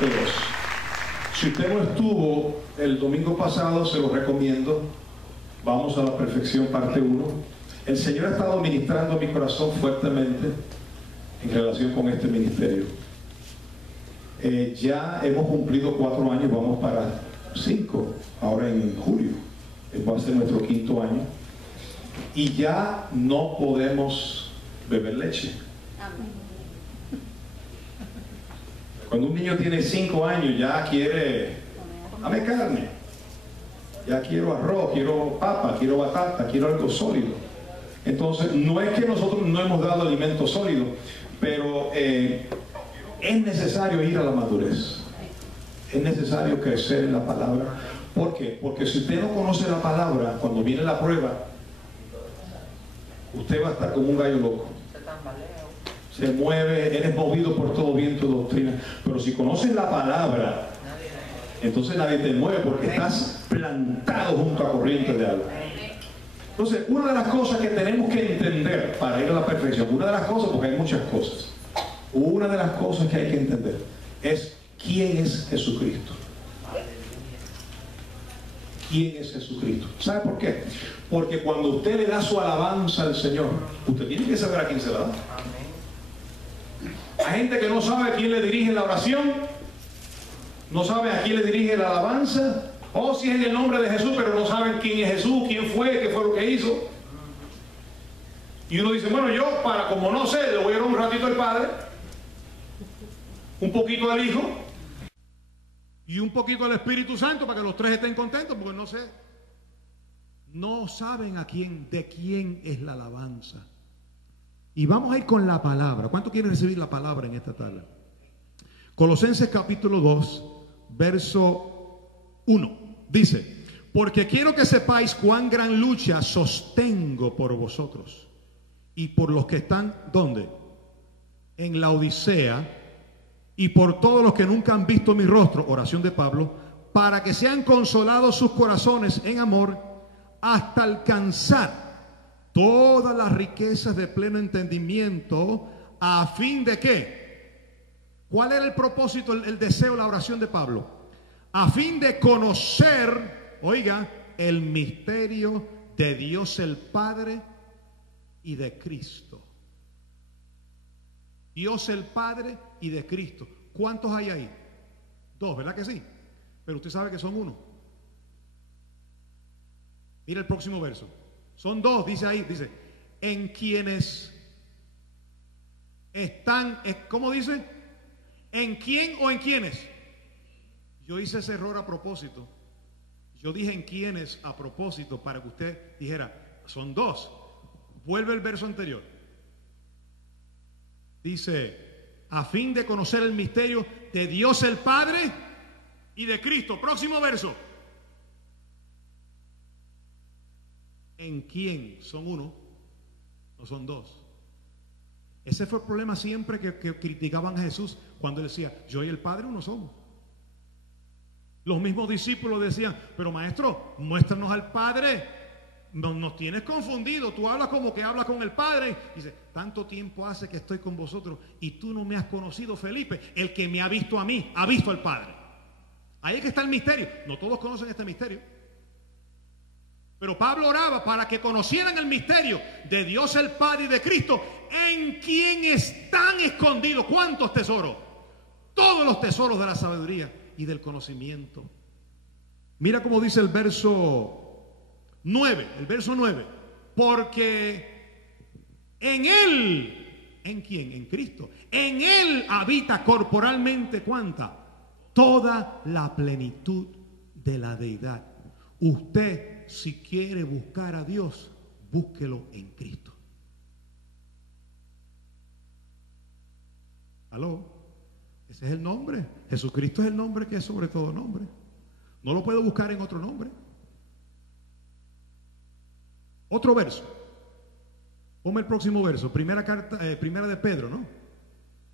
parte 2. Si usted no estuvo el domingo pasado, se lo recomiendo. Vamos a la perfección, parte 1. El Señor ha estado ministrando mi corazón fuertemente en relación con este ministerio. Ya hemos cumplido 4 años, vamos para 5, ahora en julio. Va a ser nuestro 5º año. Y ya no podemos beber leche. Cuando un niño tiene 5 años ya quiere, dame carne, ya quiero arroz, quiero papa, quiero batata, quiero algo sólido. Entonces no es que nosotros no hemos dado alimento sólido, pero es necesario ir a la madurez. Es necesario crecer en la palabra. ¿Por qué? Porque si usted no conoce la palabra, cuando viene la prueba, usted va a estar como un gallo loco. Se mueve, eres movido por todo viento de doctrina. Pero si conoces la palabra, entonces nadie te mueve porque estás plantado junto a corrientes de agua. Entonces, una de las cosas que tenemos que entender para ir a la perfección, una de las cosas, porque hay muchas cosas, una de las cosas que hay que entender es quién es Jesucristo. ¿Quién es Jesucristo? ¿Sabe por qué? Porque cuando usted le da su alabanza al Señor, usted tiene que saber a quién se la da. Hay gente que no sabe a quién le dirige la oración, no sabe a quién le dirige la alabanza, o si es en el nombre de Jesús, pero no saben quién es Jesús, quién fue, qué fue lo que hizo. Y uno dice, bueno, yo como no sé, le voy a dar un ratito al Padre, un poquito al Hijo y un poquito al Espíritu Santo para que los 3 estén contentos, porque no sé. No saben de quién es la alabanza. Y vamos a ir con la palabra. ¿Cuánto quieren recibir la palabra en esta tarde? Colosenses capítulo 2, verso 1. Dice, porque quiero que sepáis cuán gran lucha sostengo por vosotros y por los que están, ¿dónde? En la Odisea, y por todos los que nunca han visto mi rostro, oración de Pablo, para que sean consolados sus corazones en amor hasta alcanzar todas las riquezas de pleno entendimiento, a fin de ¿qué? ¿Cuál era el propósito, el deseo, la oración de Pablo? A fin de conocer, oiga, el misterio de Dios el Padre y de Cristo. Dios el Padre y de Cristo. ¿Cuántos hay ahí? 2, ¿verdad que sí? Pero usted sabe que son 1. Mira el próximo verso. Son 2, dice ahí, dice, en quienes están, ¿cómo dice? ¿En quién o en quiénes? Yo hice ese error a propósito. Yo dije en quiénes a propósito para que usted dijera, son 2. Vuelve el verso anterior. Dice, a fin de conocer el misterio de Dios el Padre y de Cristo. Próximo verso. ¿En quién? Son 1, no son 2. Ese fue el problema siempre que criticaban a Jesús cuando él decía, yo y el Padre uno somos. Los mismos discípulos decían, pero maestro, muéstranos al Padre. Nos tienes confundido, tú hablas como que hablas con el Padre. Dice, tanto tiempo hace que estoy con vosotros y tú no me has conocido, Felipe. El que me ha visto a mí, ha visto al Padre. Ahí es que está el misterio. No todos conocen este misterio. Pero Pablo oraba para que conocieran el misterio de Dios el Padre y de Cristo, en quien están escondidos. ¿Cuántos tesoros? Todos los tesoros de la sabiduría y del conocimiento. Mira cómo dice el verso 9, porque en Él, ¿en quién? En Cristo. En Él habita corporalmente, ¿cuánta? Toda la plenitud de la deidad. Usted, si quiere buscar a Dios, búsquelo en Cristo. ¿Aló? Ese es el nombre. Jesucristo es el nombre que es sobre todo nombre. No lo puede buscar en otro nombre. Otro verso. Ponme el próximo verso. Primera de Pedro, ¿no?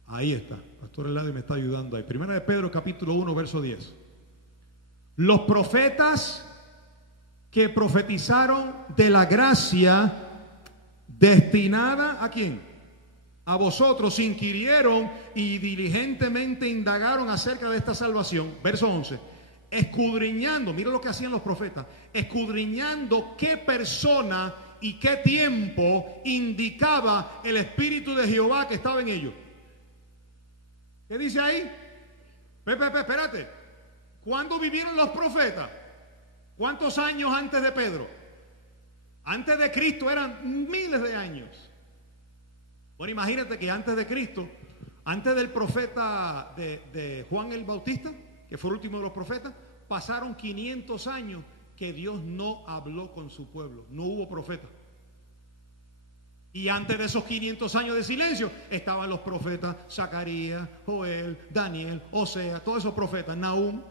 Ahí está. Pastor Eladio me está ayudando ahí. Primera de Pedro, capítulo 1, verso 10. Los profetas que profetizaron de la gracia destinada ¿a quién? a vosotros inquirieron y diligentemente indagaron acerca de esta salvación. Verso 11. Escudriñando, mira lo que hacían los profetas, escudriñando qué persona y qué tiempo indicaba el Espíritu de Jehová que estaba en ellos. ¿Qué dice ahí? Espérate. ¿Cuándo vivieron los profetas? ¿Cuántos años antes de Pedro? Antes de Cristo eran miles de años. Bueno, imagínate que antes de Cristo, antes del profeta de Juan el Bautista, que fue el último de los profetas, pasaron 500 años que Dios no habló con su pueblo, no hubo profeta. Y antes de esos 500 años de silencio estaban los profetas Zacarías, Joel, Daniel, Osea, todos esos profetas, Nahum.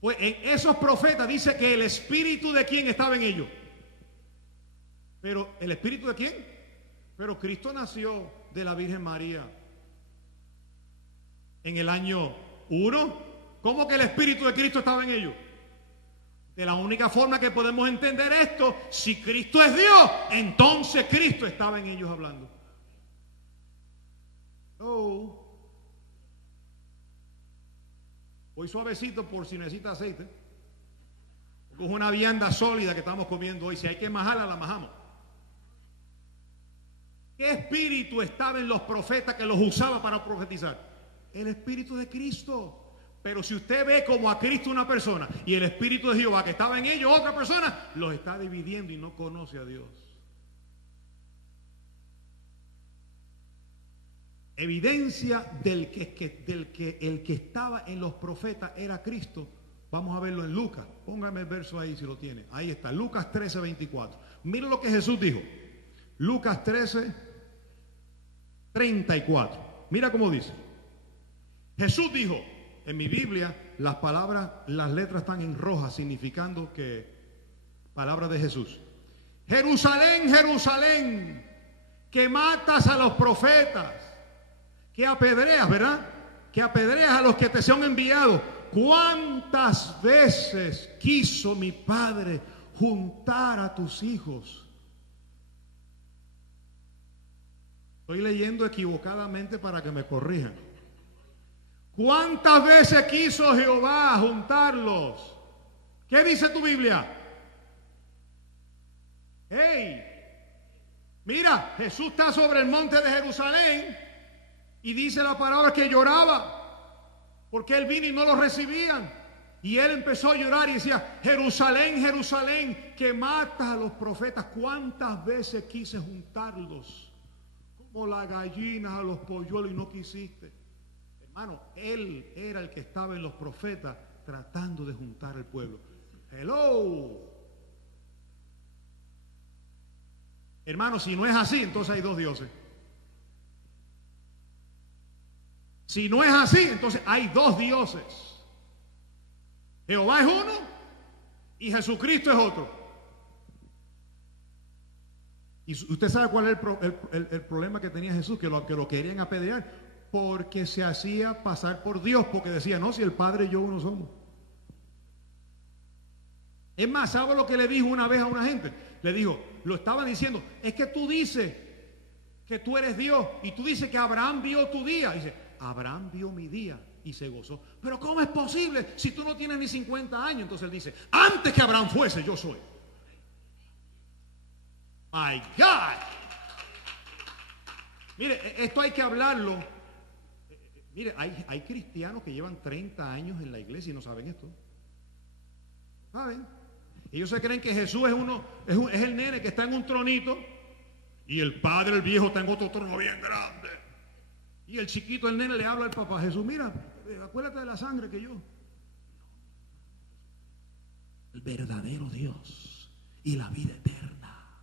Pues en esos profetas dice que el espíritu de quién estaba en ellos. Pero ¿el espíritu de quién? Pero Cristo nació de la Virgen María en el año 1. ¿Cómo que el espíritu de Cristo estaba en ellos? De la única forma que podemos entender esto, si Cristo es Dios, entonces Cristo estaba en ellos hablando. Oh. Voy suavecito por si necesita aceite. Es una vianda sólida que estamos comiendo hoy. Si hay que majarla, la majamos. ¿Qué espíritu estaba en los profetas que los usaba para profetizar? El espíritu de Cristo. Pero si usted ve como a Cristo una persona y el espíritu de Jehová que estaba en ellos otra persona, los está dividiendo y no conoce a Dios. Evidencia del que el que estaba en los profetas era Cristo. Vamos a verlo en Lucas. Póngame el verso ahí si lo tiene. Ahí está, Lucas 13, 24. Mira lo que Jesús dijo. Lucas 13, 34. Mira cómo dice. Jesús dijo, en mi Biblia las palabras, las letras están en roja, significando que palabras de Jesús. Jerusalén, Jerusalén, que matas a los profetas, que apedreas, ¿verdad? Que apedreas a los que te son enviados. ¿Cuántas veces quiso mi Padre juntar a tus hijos? Estoy leyendo equivocadamente para que me corrijan. ¿Cuántas veces quiso Jehová juntarlos? ¿Qué dice tu Biblia? ¡Hey! Mira, Jesús está sobre el monte de Jerusalén y dice la palabra que lloraba porque él vino y no lo recibían. Y él empezó a llorar y decía, Jerusalén, Jerusalén, que matas a los profetas. ¿Cuántas veces quise juntarlos como las gallinas a los polluelos y no quisiste? Hermano, él era el que estaba en los profetas tratando de juntar al pueblo. Hello. Hermano, si no es así, entonces hay dos dioses. Si no es así, entonces hay dos dioses. Jehová es uno y Jesucristo es otro. Y usted sabe cuál es el problema que tenía Jesús, que lo querían apedrear. Porque se hacía pasar por Dios, porque decía, no, si el Padre y yo uno somos. Es más, ¿sabe lo que le dijo una vez a una gente? Le dijo, lo estaban diciendo, es que tú dices que tú eres Dios, y tú dices que Abraham vio tu día. Y dice, Abraham vio mi día y se gozó. Pero ¿cómo es posible si tú no tienes ni 50 años? Entonces él dice, antes que Abraham fuese, yo soy. My God. Mire, esto hay que hablarlo. Mire, hay cristianos que llevan 30 años en la iglesia y no saben esto. ¿Saben? Ellos se creen que Jesús es el nene que está en un tronito y el padre, el viejo, está en otro trono bien grande. Y el chiquito, el nene, le habla al papá, Jesús, mira, acuérdate de la sangre que yo. El verdadero Dios y la vida eterna.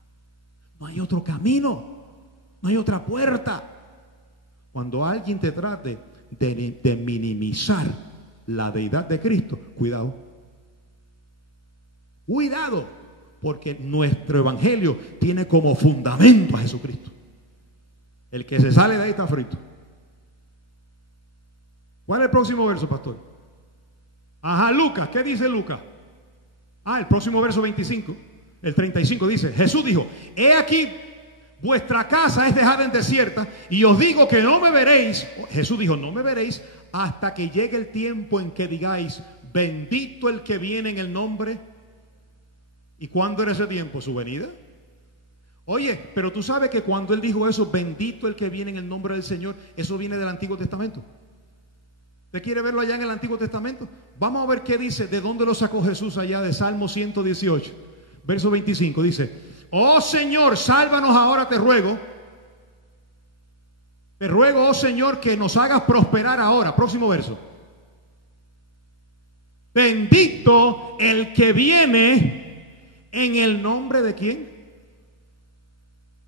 No hay otro camino, no hay otra puerta. Cuando alguien te trate de minimizar la deidad de Cristo, cuidado. Cuidado, porque nuestro evangelio tiene como fundamento a Jesucristo. El que se sale de ahí está frito. ¿Cuál es el próximo verso, pastor? Ajá, Lucas, ¿qué dice Lucas? El próximo verso 25, el 35 dice, Jesús dijo, he aquí, vuestra casa es dejada en desierta, y os digo que no me veréis, Jesús dijo, no me veréis hasta que llegue el tiempo en que digáis, bendito el que viene en el nombre. ¿Y cuándo era ese tiempo? ¿Su venida? Oye, pero tú sabes que cuando él dijo eso, bendito el que viene en el nombre del Señor, eso viene del Antiguo Testamento. ¿Usted quiere verlo allá en el Antiguo Testamento? Vamos a ver qué dice, de dónde lo sacó Jesús allá de Salmo 118, verso 25. Dice, oh Señor, sálvanos ahora, te ruego, oh Señor, que nos hagas prosperar ahora. Próximo verso. Bendito el que viene en el nombre de quién.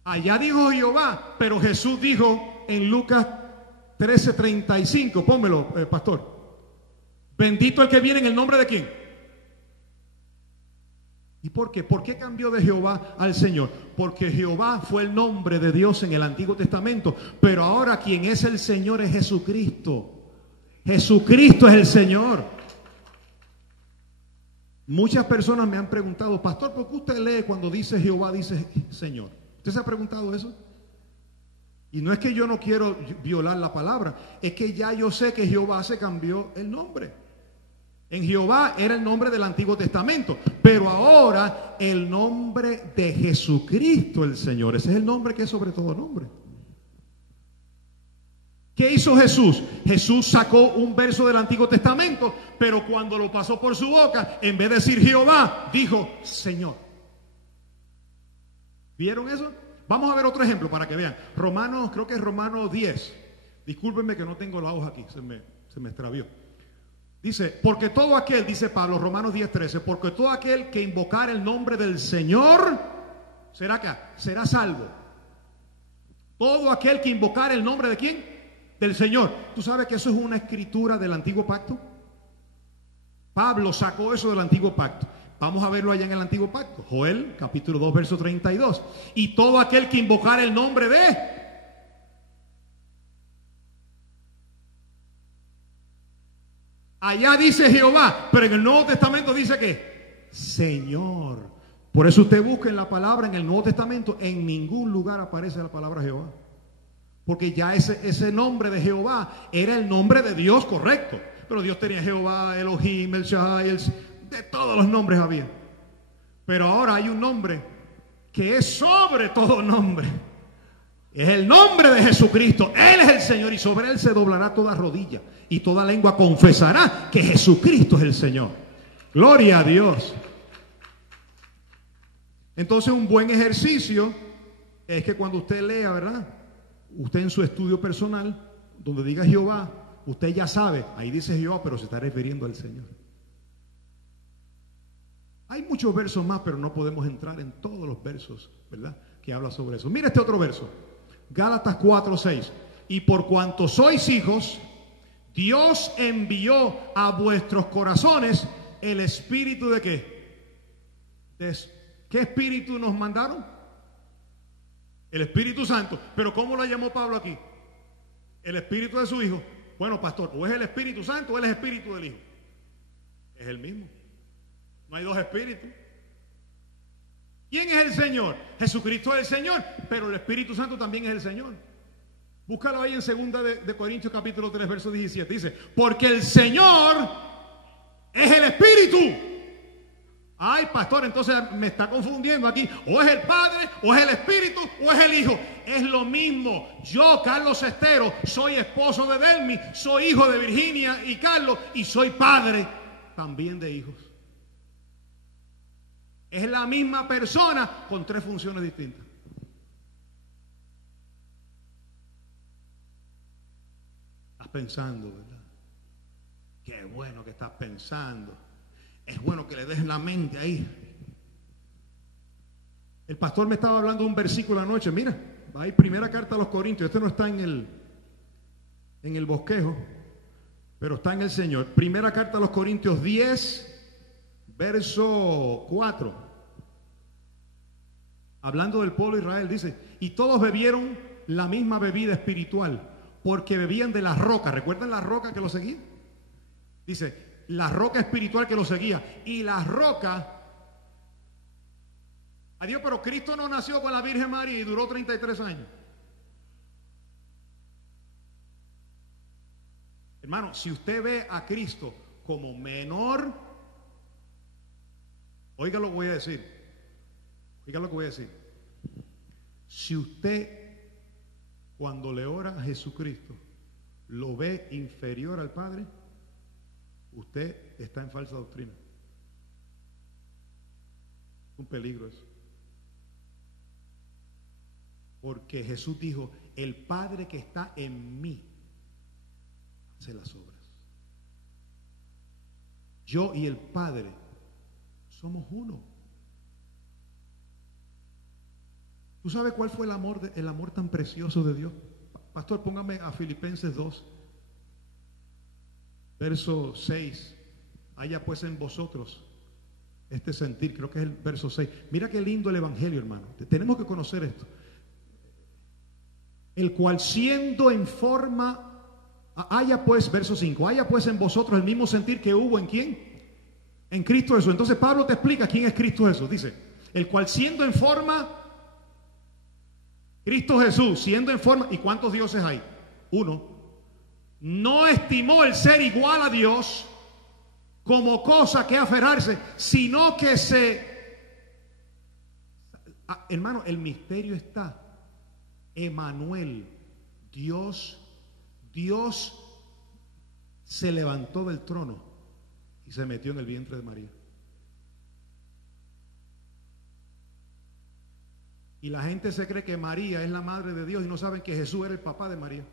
Allá dijo Jehová, pero Jesús dijo en Lucas 13:35, pónmelo, pastor. Bendito el que viene en el nombre de quién. ¿Y por qué? ¿Por qué cambió de Jehová al Señor? Porque Jehová fue el nombre de Dios en el Antiguo Testamento, pero ahora quien es el Señor es Jesucristo. Jesucristo es el Señor. Muchas personas me han preguntado, pastor, ¿por qué usted lee cuando dice Jehová, dice Señor? ¿Usted se ha preguntado eso? Y no es que yo no quiero violar la palabra, es que ya yo sé que Jehová se cambió el nombre. En Jehová era el nombre del Antiguo Testamento, pero ahora el nombre de Jesucristo el Señor, ese es el nombre que es sobre todo nombre. ¿Qué hizo Jesús? Jesús sacó un verso del Antiguo Testamento, pero cuando lo pasó por su boca, en vez de decir Jehová, dijo Señor. ¿Vieron eso? Vamos a ver otro ejemplo para que vean. Romanos, creo que es Romanos 10. Discúlpenme que no tengo la hoja aquí, se me extravió. Dice, porque todo aquel, dice Pablo, Romanos 10:13, porque todo aquel que invocar el nombre del Señor, será salvo. Todo aquel que invocar el nombre de ¿quién? Del Señor. ¿Tú sabes que eso es una escritura del Antiguo Pacto? Pablo sacó eso del Antiguo Pacto. Vamos a verlo allá en el Antiguo Pacto. Joel, capítulo 2, verso 32. Y todo aquel que invocar el nombre de... Allá dice Jehová, pero en el Nuevo Testamento dice que Señor. Por eso usted busca en la palabra en el Nuevo Testamento, en ningún lugar aparece la palabra Jehová. Porque ya ese nombre de Jehová era el nombre de Dios correcto. Pero Dios tenía Jehová, Elohim, El Shaddai, de todos los nombres había. Pero ahora hay un nombre que es sobre todo nombre. Es el nombre de Jesucristo. Él es el Señor y sobre Él se doblará toda rodilla y toda lengua confesará que Jesucristo es el Señor. Gloria a Dios. Entonces un buen ejercicio es que cuando usted lea, ¿verdad? Usted en su estudio personal, donde diga Jehová, usted ya sabe, ahí dice Jehová, pero se está refiriendo al Señor. Hay muchos versos más, pero no podemos entrar en todos los versos, ¿verdad?, que habla sobre eso. Mira este otro verso, Gálatas 4:6. Y por cuanto sois hijos, Dios envió a vuestros corazones el espíritu de ¿qué? ¿Qué espíritu nos mandaron? El Espíritu Santo. Pero ¿cómo lo llamó Pablo aquí? El espíritu de su hijo. Bueno, pastor, o es el Espíritu Santo o es el espíritu del hijo. Es el mismo. No hay dos espíritus. ¿Quién es el Señor? Jesucristo es el Señor, pero el Espíritu Santo también es el Señor. Búscalo ahí en 2 de Corintios capítulo 3, verso 17. Dice, porque el Señor es el Espíritu. Ay, pastor, entonces me está confundiendo aquí. O es el Padre, o es el Espíritu, o es el Hijo. Es lo mismo. Yo, Carlos Estero, soy esposo de Delmi, soy hijo de Virginia y Carlos, y soy padre también de hijos. Es la misma persona con tres funciones distintas. Estás pensando, ¿verdad? Qué bueno que estás pensando. Es bueno que le dejes la mente ahí. El pastor me estaba hablando de un versículo anoche. Mira, va ahí, primera carta a los Corintios. Este no está en el bosquejo, pero está en el Señor. Primera carta a los Corintios 10, verso 4. Hablando del pueblo de Israel, dice, y todos bebieron la misma bebida espiritual, porque bebían de la roca. ¿Recuerdan la roca que lo seguía? Dice, la roca espiritual que lo seguía. Y la roca Adiós, pero Cristo no nació con la Virgen María y duró 33 años. Hermano, si usted ve a Cristo como menor, oiga lo que voy a decir. Oiga lo que voy a decir. Si usted, cuando le ora a Jesucristo, lo ve inferior al Padre, usted está en falsa doctrina. Es un peligro eso. Porque Jesús dijo, el Padre que está en mí hace las obras. Yo y el Padre somos uno. ¿Tú sabes cuál fue el amor tan precioso de Dios? Pastor, póngame a Filipenses 2, verso 6. Haya pues en vosotros este sentir, creo que es el verso 6. Mira qué lindo el Evangelio, hermano. Tenemos que conocer esto. El cual siendo en forma, haya pues, verso 5, haya pues en vosotros el mismo sentir que hubo en ¿quién? En Cristo Jesús. Entonces Pablo te explica quién es Cristo Jesús. Dice, el cual siendo en forma, Cristo Jesús, siendo en forma, ¿y cuántos dioses hay? Uno. No estimó el ser igual a Dios como cosa que aferrarse, sino que hermano, el misterio está. Emanuel, Dios se levantó del trono y se metió en el vientre de María. Y la gente se cree que María es la madre de Dios y no saben que Jesús era el papá de María.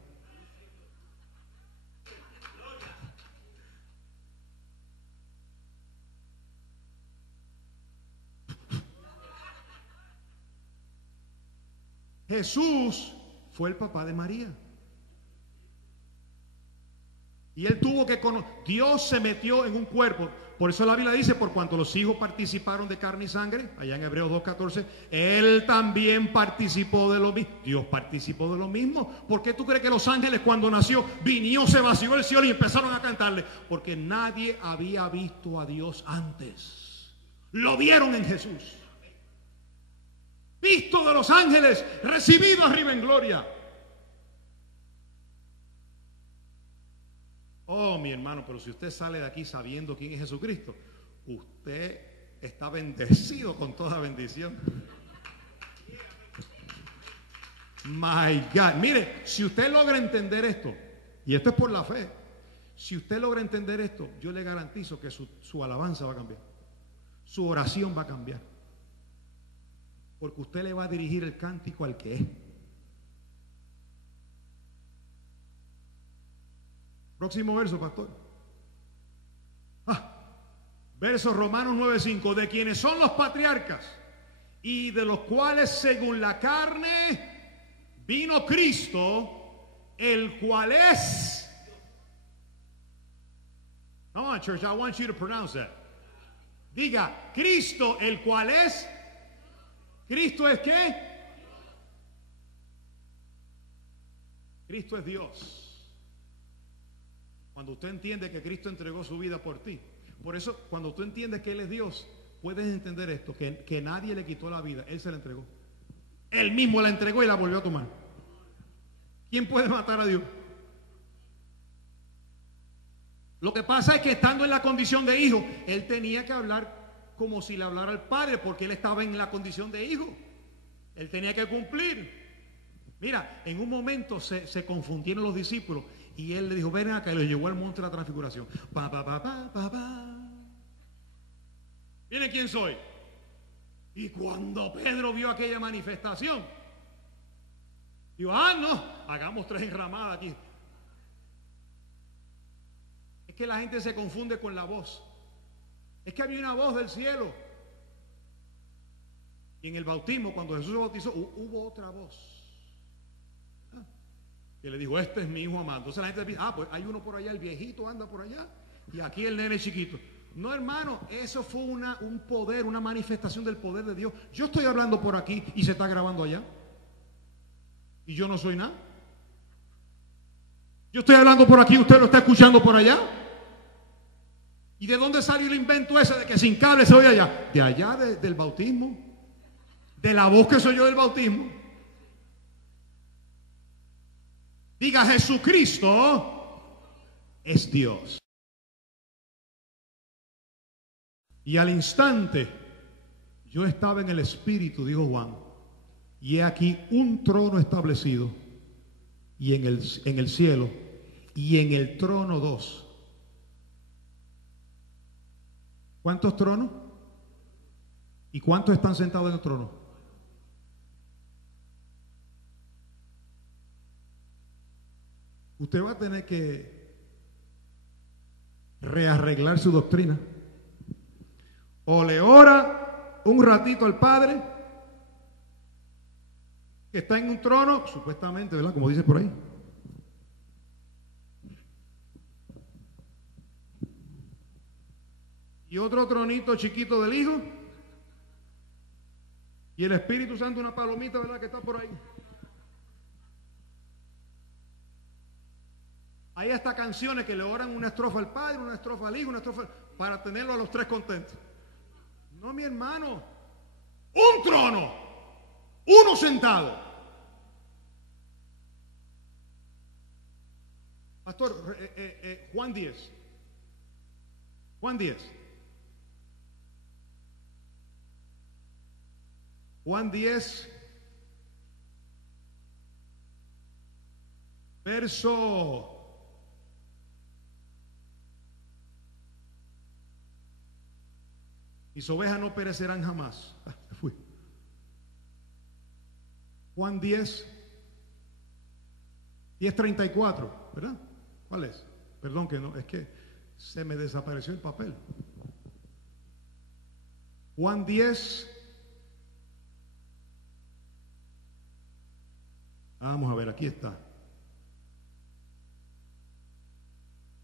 Jesús fue el papá de María. Y él tuvo que conocer. Dios se metió en un cuerpo. Por eso la Biblia dice, por cuanto los hijos participaron de carne y sangre, allá en Hebreos 2:14, él también participó de lo mismo. Dios participó de lo mismo. ¿Por qué tú crees que los ángeles cuando nació, vinió, se vació el cielo y empezaron a cantarle? Porque nadie había visto a Dios antes. Lo vieron en Jesús. Visto de los ángeles, recibido arriba en gloria. Oh, mi hermano, pero si usted sale de aquí sabiendo quién es Jesucristo, usted está bendecido con toda bendición. My God. Mire, si usted logra entender esto, y esto es por la fe, si usted logra entender esto, yo le garantizo que su alabanza va a cambiar. Su oración va a cambiar. Porque usted le va a dirigir el cántico al que es. Próximo verso, pastor. Verso Romanos 9:5. De quienes son los patriarcas y de los cuales según la carne vino Cristo, el cual es. Come on, church, I want you to pronounce that. Diga, Cristo, el cual es. ¿Cristo es qué? Cristo es Dios. Cuando usted entiende que Cristo entregó su vida por ti. Por eso, cuando tú entiendes que Él es Dios, puedes entender esto, que nadie le quitó la vida, Él se la entregó. Él mismo la entregó y la volvió a tomar. ¿Quién puede matar a Dios? Lo que pasa es que estando en la condición de hijo, Él tenía que hablar como si le hablara al Padre, porque Él estaba en la condición de hijo. Él tenía que cumplir. Mira, en un momento se confundieron los discípulos y Él le dijo, ven acá, y los llevó al monte de la transfiguración. ¿Miren quién soy? Y cuando Pedro vio aquella manifestación, dijo, no, hagamos 3 enramadas aquí. Es que la gente se confunde con la voz. Es que había una voz del cielo. Y en el bautismo, cuando Jesús se bautizó, hubo otra voz. Que le dijo, este es mi hijo amado. Entonces la gente dice, pues hay uno por allá, el viejito anda por allá, y aquí el nene chiquito. No, hermano, eso fue un poder, una manifestación del poder de Dios. Yo estoy hablando por aquí y se está grabando allá. Y yo no soy nada. Yo estoy hablando por aquí y usted lo está escuchando por allá. ¿Y de dónde salió el invento ese de que sin cable se oye allá? De allá del bautismo. de la voz que soy yo del bautismo. Diga: Jesucristo es Dios. Y al instante yo estaba en el Espíritu, dijo Juan, y he aquí un trono establecido, y en el cielo, y en el trono dos. ¿Cuántos tronos? ¿Y cuántos están sentados en el trono? Usted va a tener que rearreglar su doctrina. O le ora un ratito al Padre, que está en un trono, supuestamente, ¿verdad? Como dice por ahí. Y otro tronito chiquito del Hijo. Y el Espíritu Santo, una palomita, ¿verdad? Que está por ahí. Hay hasta canciones que le oran una estrofa al Padre, una estrofa al Hijo, una estrofa para tenerlo a los tres contentos. No, mi hermano. Un trono. Uno sentado. Pastor, Juan 10. Juan 10. Juan 10, verso 'Mis ovejas no perecerán jamás'. Se fui. Juan 10:34, ¿verdad? ¿Cuál es? Perdón que no, es que se me desapareció el papel. Juan 10. Vamos a ver, aquí está.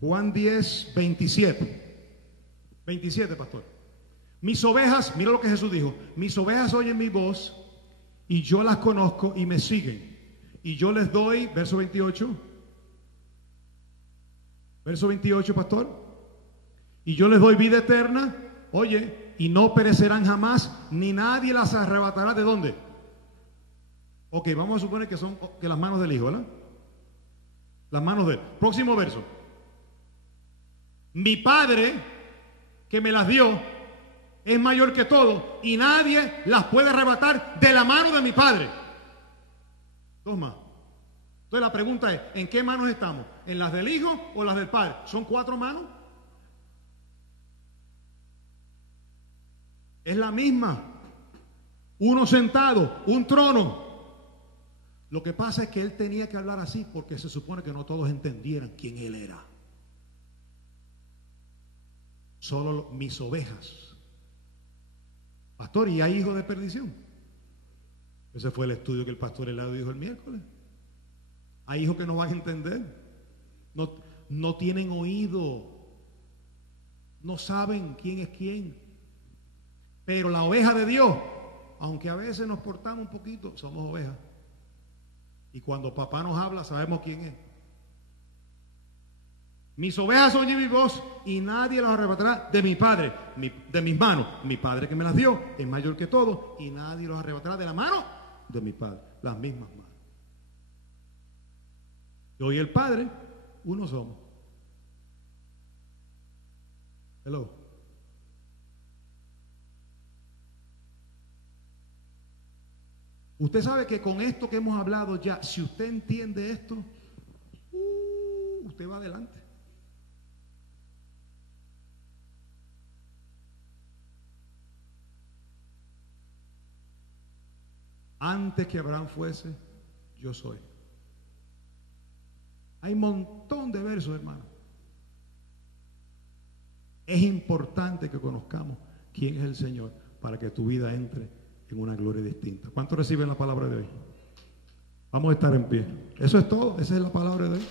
Juan 10:27. 27, pastor. Mis ovejas, mira lo que Jesús dijo: mis ovejas oyen mi voz y yo las conozco y me siguen. Y yo les doy, verso 28. Verso 28, pastor. Y yo les doy vida eterna, oye, y no perecerán jamás, ni nadie las arrebatará. ¿De dónde? Ok, vamos a suponer que son que las manos del Hijo, ¿verdad? Las manos de él. Próximo verso. Mi Padre, que me las dio, es mayor que todo, y nadie las puede arrebatar de la mano de mi Padre. Dos más. Entonces la pregunta es: ¿en qué manos estamos? ¿En las del Hijo o las del Padre? ¿Son 4 manos? Es la misma. Uno sentado, un trono. Lo que pasa es que él tenía que hablar así porque se supone que no todos entendieran quién él era. Solo mis ovejas. Pastor, ¿y hay hijos de perdición? Ese fue el estudio que el pastor Helado dijo el miércoles. Hay hijos que no van a entender. No tienen oído. No saben quién es quién. Pero la oveja de Dios, aunque a veces nos portamos un poquito, somos ovejas. Y cuando papá nos habla, sabemos quién es. Mis ovejas oyen mi voz y nadie las arrebatará de mi Padre, de mis manos. Mi Padre que me las dio es mayor que todo y nadie los arrebatará de la mano de mi Padre. Las mismas manos. Yo y el Padre, uno somos. Hello. Usted sabe que con esto que hemos hablado ya, si usted entiende esto, usted va adelante. Antes que Abraham fuese, yo soy. Hay un montón de versos, hermano. Es importante que conozcamos quién es el Señor para que tu vida entre en una gloria distinta. ¿Cuántos reciben la palabra de hoy? Vamos a estar en pie. Eso es todo. Esa es la palabra de hoy.